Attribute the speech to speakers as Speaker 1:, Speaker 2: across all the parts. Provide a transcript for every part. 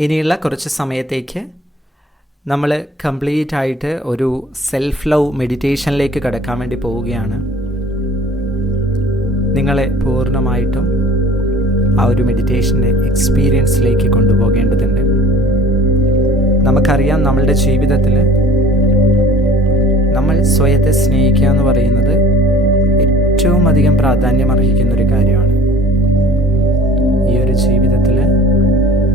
Speaker 1: ഇനിയുള്ള കുറച്ച് സമയത്തേക്ക് നമ്മൾ കംപ്ലീറ്റ് ആയിട്ട് ഒരു സെൽഫ് ലവ് മെഡിറ്റേഷനിലേക്ക് കടക്കാൻ വേണ്ടി പോവുകയാണ്. നിങ്ങളെ പൂർണമായിട്ടും ആ ഒരു മെഡിറ്റേഷന്റെ എക്സ്പീരിയൻസിലേക്ക് കൊണ്ടുപോകേണ്ടതുണ്ട്. നമുക്കറിയാം നമ്മളുടെ ജീവിതത്തിൽ നമ്മൾ സ്വയത്തെ സ്നേഹിക്കുക എന്ന് പറയുന്നത് ഏറ്റവും അധികം പ്രാധാന്യം അർഹിക്കുന്ന ഒരു കാര്യമാണ്. ഈ ഒരു ജീവിതത്തിൽ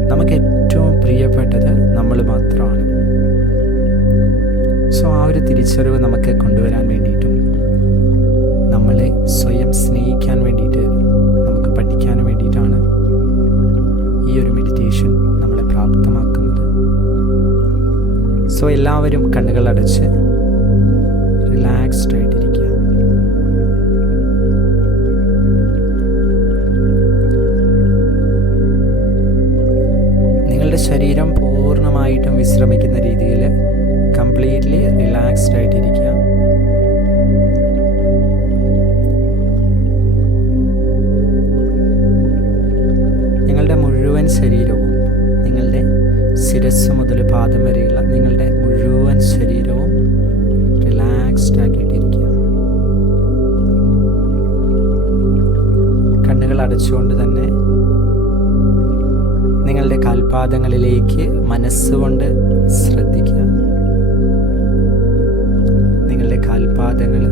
Speaker 1: നമുക്ക് പ്രിയപ്പെട്ടത് നമ്മൾ മാത്രമാണ്. സോ ആ ഒരു തിരിച്ചറിവ് നമുക്ക് കൊണ്ടുവരാൻ വേണ്ടിയിട്ടും നമ്മളെ സ്വയം സ്നേഹിക്കാൻ വേണ്ടിയിട്ട് നമുക്ക് പഠിക്കാൻ വേണ്ടിയിട്ടാണ് ഈ ഒരു മെഡിറ്റേഷൻ നമ്മളെ പ്രാപ്തമാക്കുന്നത്. സോ എല്ലാവരും കണ്ണുകളടച്ച് റിലാക്സ്ഡ് ആയിട്ടിരിക്കുക ശരീരം പൂർണമായിട്ടും വിശ്രമിക്കുന്ന രീതിയിൽ കംപ്ലീറ്റ്ലി റിലാക്സ്ഡ് ആയിട്ടിരിക്കുക. നിങ്ങളുടെ മുഴുവൻ ശരീരവും നിങ്ങളുടെ ശിരസ് മുതൽ പാദം വരെയുള്ള നിങ്ങളുടെ മുഴുവൻ ശരീരവും റിലാക്സ്ഡ് ആക്കിയിട്ടിരിക്കുക. കണ്ണുകൾ അടച്ചുകൊണ്ട് തന്നെ നിങ്ങളുടെ കാൽപാദങ്ങളിലേക്ക് മനസ്സുകൊണ്ട് ശ്രദ്ധിക്കുക. നിങ്ങളുടെ കാൽപാദങ്ങൾ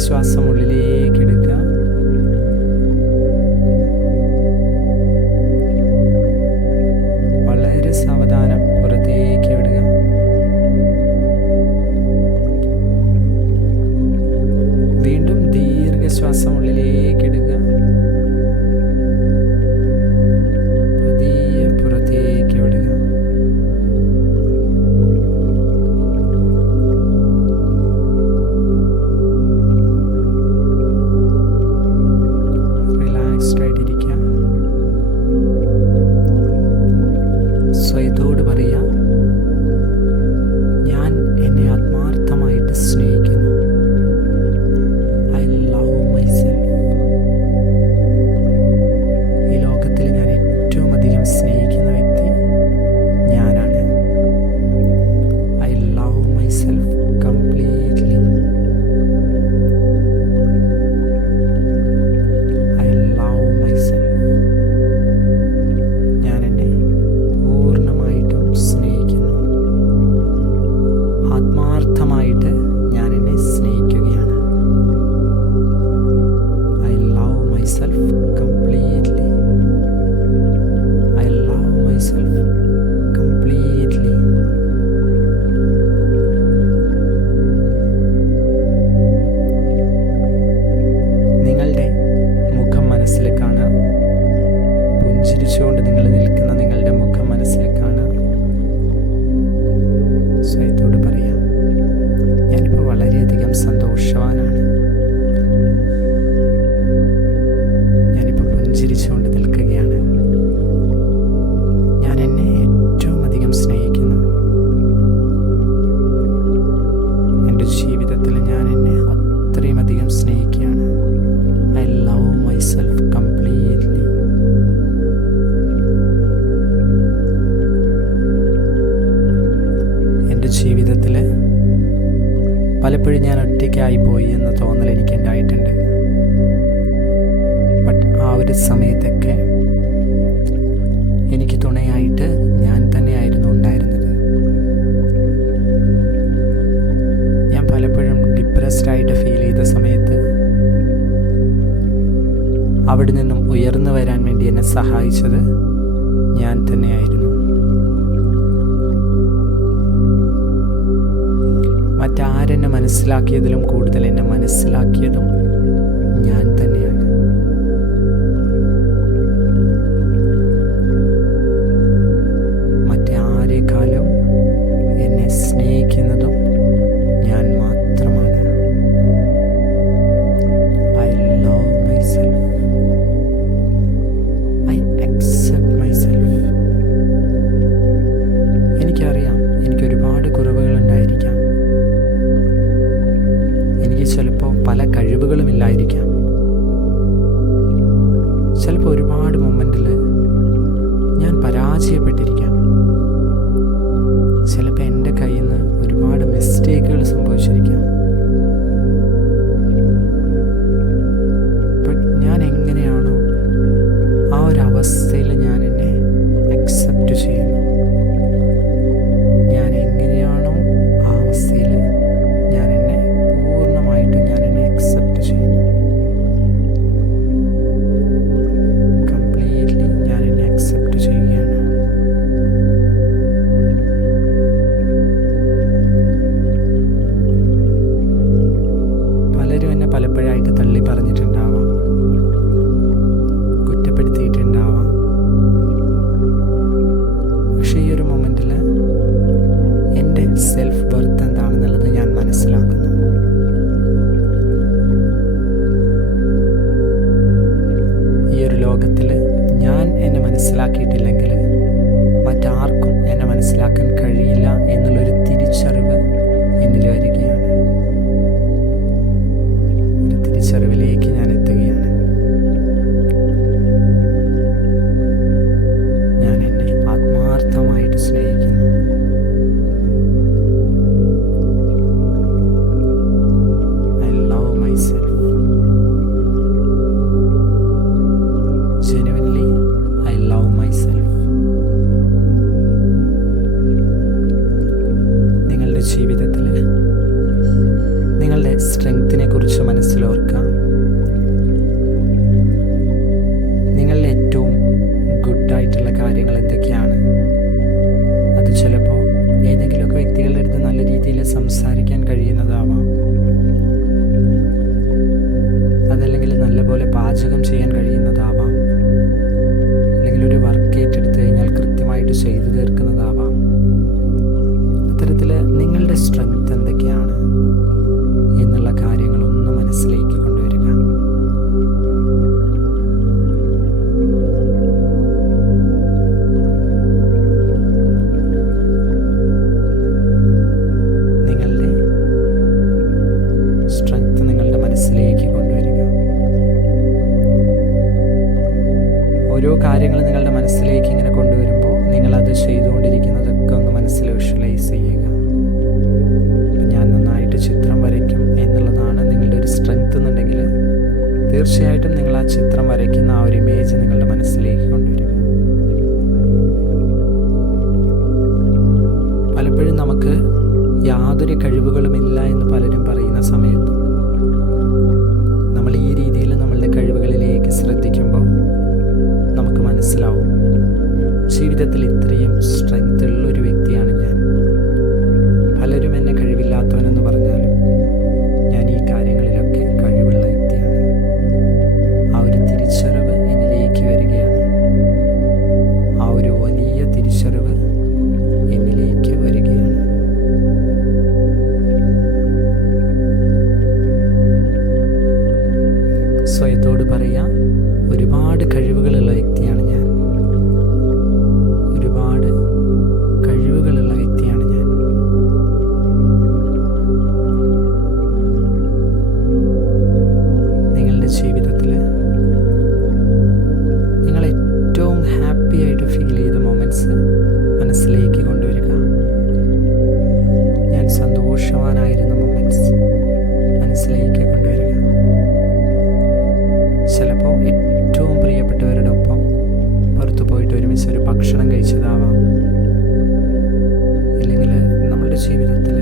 Speaker 1: ദീർഘശ്വാസം ഉള്ളിലേക്ക് ജീവിതത്തിൽ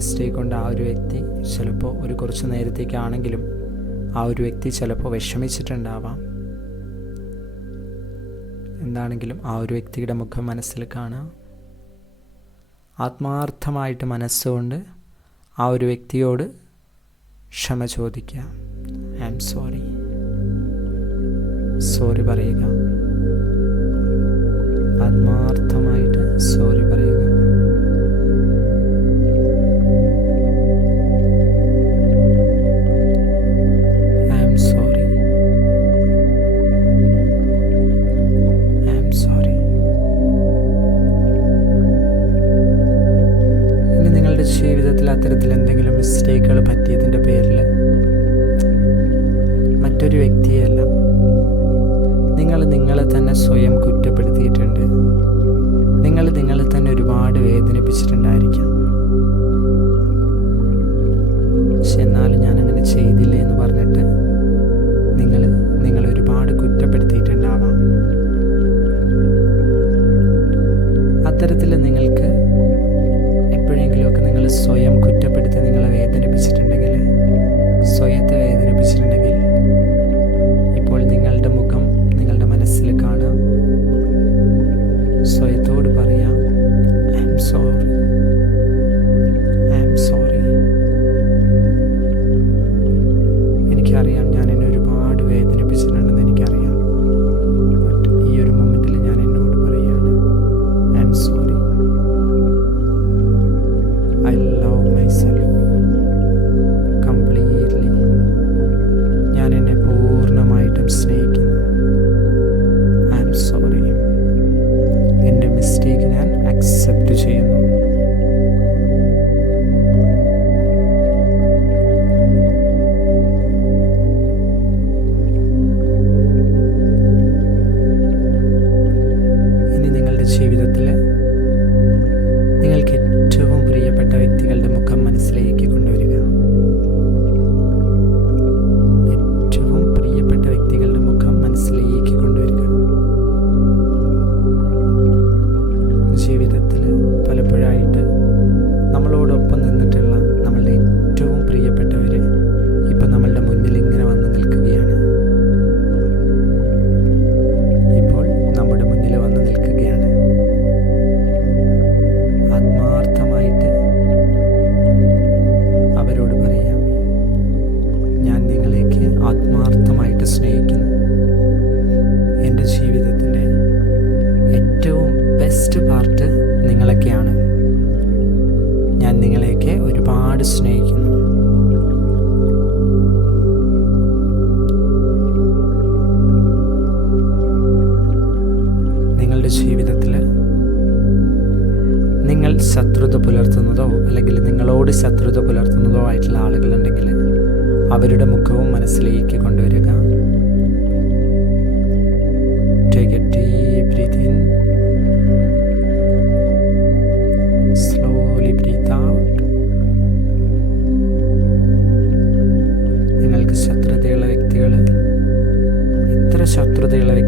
Speaker 1: മിസ്റ്റേക്ക് കൊണ്ട് ആ ഒരു വ്യക്തി ചിലപ്പോൾ ഒരു കുറച്ച് നേരത്തേക്കാണെങ്കിലും ആ ഒരു വ്യക്തി ചിലപ്പോൾ വിഷമിച്ചിട്ടുണ്ടാവാം. എന്താണെങ്കിലും ആ ഒരു വ്യക്തിയുടെ മുഖം മനസ്സിൽ കാണാം. ആത്മാർത്ഥമായിട്ട് മനസ്സുകൊണ്ട് ആ ഒരു വ്യക്തിയോട് ക്ഷമ ചോദിക്കുക ഐ എം സോറി. സോറി പറയുക. ആത്മാർത്ഥമായിട്ട് സോറി പറയുക. മറ്റൊരു വ്യക്തിയല്ല. നിങ്ങൾ നിങ്ങളെ തന്നെ സ്വയം കുറ്റപ്പെടുത്തിയിട്ടുണ്ട്. നിങ്ങൾ നിങ്ങളെ തന്നെ ഒരുപാട് വേദനിപ്പിച്ചിട്ടുണ്ടായിരിക്കാം. പക്ഷെ എന്നാലും ഞാനങ്ങനെ ചെയ്തില്ല എന്ന് പറഞ്ഞിട്ട് നിങ്ങൾ നിങ്ങൾ ഒരുപാട് കുറ്റപ്പെടുത്തിയിട്ടുണ്ടാവാം. അത്തരത്തിൽ നിങ്ങൾക്ക് എപ്പോഴെങ്കിലുമൊക്കെ നിങ്ങൾ സ്വയം കുറ്റപ്പെടുത്തി നിങ്ങളെ വേദനിപ്പിച്ചിട്ടുണ്ട്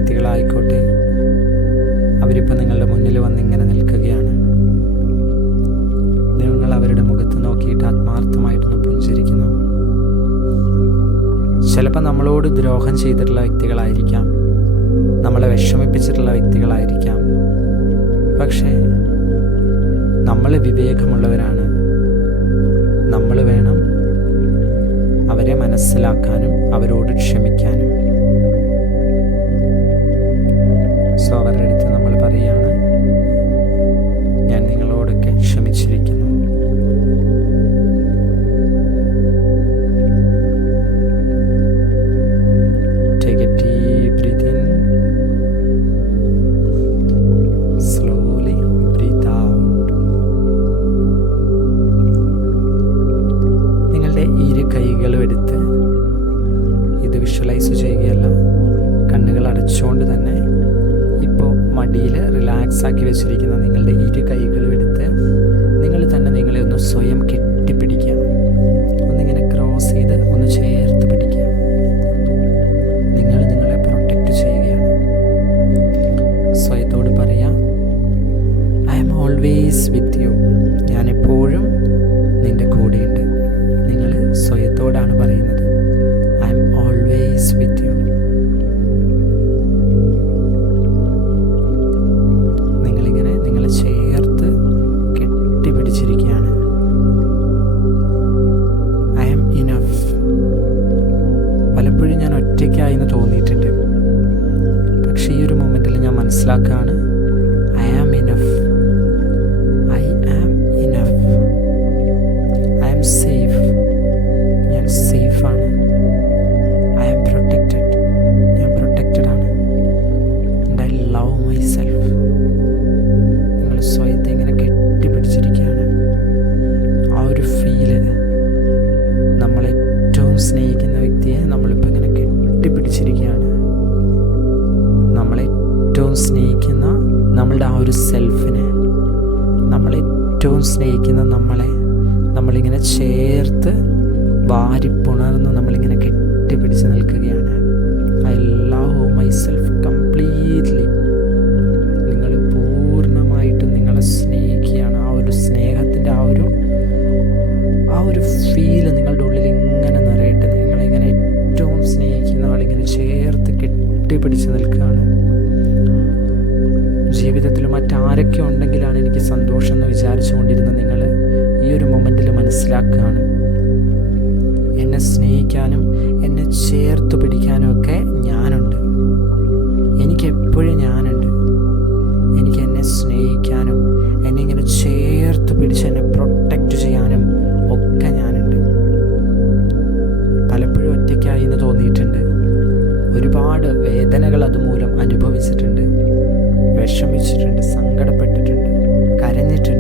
Speaker 1: വ്യക്തികളായിക്കോട്ടെ. അവരിപ്പോൾ നിങ്ങളുടെ മുന്നിൽ വന്ന് ഇങ്ങനെ നിൽക്കുകയാണ്. നിങ്ങൾ അവരുടെ മുഖത്ത് നോക്കിയിട്ട് ആത്മാർത്ഥമായിട്ടൊന്ന് പുഞ്ചിരിക്കുന്നു ചിലപ്പോൾ നമ്മളോട് ദ്രോഹം ചെയ്തിട്ടുള്ള വ്യക്തികളായിരിക്കാം. നമ്മളെ വിഷമിപ്പിച്ചിട്ടുള്ള വ്യക്തികളായിരിക്കാം. പക്ഷേ നമ്മൾ വിവേകമുള്ളവരാണ്. നമ്മൾ വേണം അവരെ മനസ്സിലാക്കാനും അവരോട് ക്ഷമിക്കാനും. സോ അവരുടെ അടുത്ത് നമ്മൾ പറയുകയാണ് ഞാൻ നിങ്ങളോടൊക്കെ ക്ഷമിച്ചിരിക്കുന്നു. മനസ്സാക്കി വെച്ചിരിക്കുന്ന നിങ്ങളുടെ ഇരു കൈകളും എടുത്ത് നിങ്ങൾ തന്നെ നിങ്ങളെ ഒന്ന് സ്വയം കെട്ടി മറ്റാരൊക്കെ ഉണ്ടെങ്കിലാണ് എനിക്ക് സന്തോഷം എന്ന് വിചാരിച്ചുകൊണ്ടിരുന്ന നിങ്ങൾ ഈ ഒരു മൊമെന്റിൽ മനസ്സിലാക്കുകയാണ്. എന്നെ സ്നേഹിക്കാനും എന്നെ ചേർത്ത് പിടിക്കാനും ഒക്കെ ഞാനുണ്ട്. എനിക്കെപ്പോഴും ഞാനുണ്ട്. എനിക്ക് എന്നെ സ്നേഹിക്കാനും എന്നെ ഇങ്ങനെ ചേർത്ത് പിടിച്ച് എന്നെ പ്രൊട്ടക്റ്റ് ചെയ്യാനും ഒക്കെ ഞാനുണ്ട്. പലപ്പോഴും ഒറ്റയ്ക്കായി എന്ന് തോന്നിയിട്ടുണ്ട്. ഒരുപാട് വേദനകൾ അതുമൂലം അനുഭവിച്ചിട്ടുണ്ട്. വിഷമിച്ചിട്ടുണ്ട് സങ്കടപ്പെട്ടിട്ടുണ്ട് കരഞ്ഞിട്ടുണ്ട്.